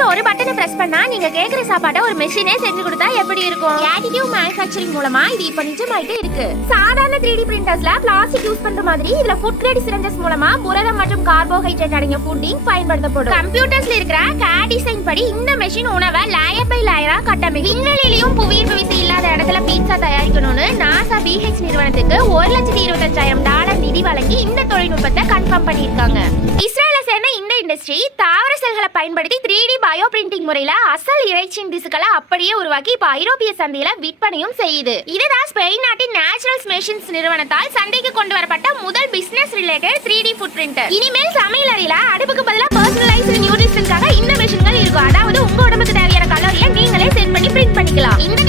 Just ஒரு பட்டனை press பண்ணா நீங்க கேக்குற சாப்பாட்டை ஒரு மெஷினே செஞ்சு கொடுத்தா எப்படி இருக்கும்? additive manufacturing மூலமா இது இப்ப நிஜமாயிட்டே இருக்கு. சாதாரண 3D பிரிண்டர்ஸ்ல பிளாஸ்டிக் யூஸ் பண்ற மாதிரி இதுல ஃபுட் கிரேட் சிலிண்டர்ஸ் மூலமா புரதம் மற்றும் கார்போஹைட்ரேட் அடங்கிய ஃபுட்டிங் பயன்படுத்தப்படும். கம்ப்யூட்டர்ஸ்ல இருக்கிற CAD டிசைன் படி இந்த மெஷின் உணவை லேயர் பை லேயரா கட்டமைக்கும். விண்வெளியிலும் புவியீர்ப்பு விசை இல்லாத இடத்துல பீட்சா தயாரிக்கணும்னு NASA BH நிறுவனத்துக்கு $1,25,000 நிதி வழங்கி இந்த தொழில்நுட்பத்தை கன்ஃபார்ம் பண்ணியிருக்காங்க. இஸ்ரேலை சேர்ந்த இந்த இண்டஸ்ட்ரி தாவர செல்களை பயன்படுத்தி 3D பயோ பிரிண்டிங் முறையில அசல் இறைச்சியின் திசுக்களை அப்படியே உருவாக்கி இப்ப ஐரோப்பிய சந்தையில விற்பனையும் செய்யுது. இதுதான் ஸ்பெயின் நாட்டின் நேச்சுரல்ஸ் மெஷின்ஸ் நிறுவனத்தால் சந்தைக்கு கொண்டு வரப்பட்ட முதல் business related 3D food printer. இனிமேல் சமையல் அறையில அடுப்புக்கு பதிலா பர்சனலைஸ்டு நியூட்ரிஷனுக்காக இந்த மெஷின்கள் இருக்கும். அதாவது உங்க உடம்புக்கு தேவையான கலோரியை நீங்களே செட் பண்ணி பிரிண்ட் பண்ணிக்கலாம். இந்த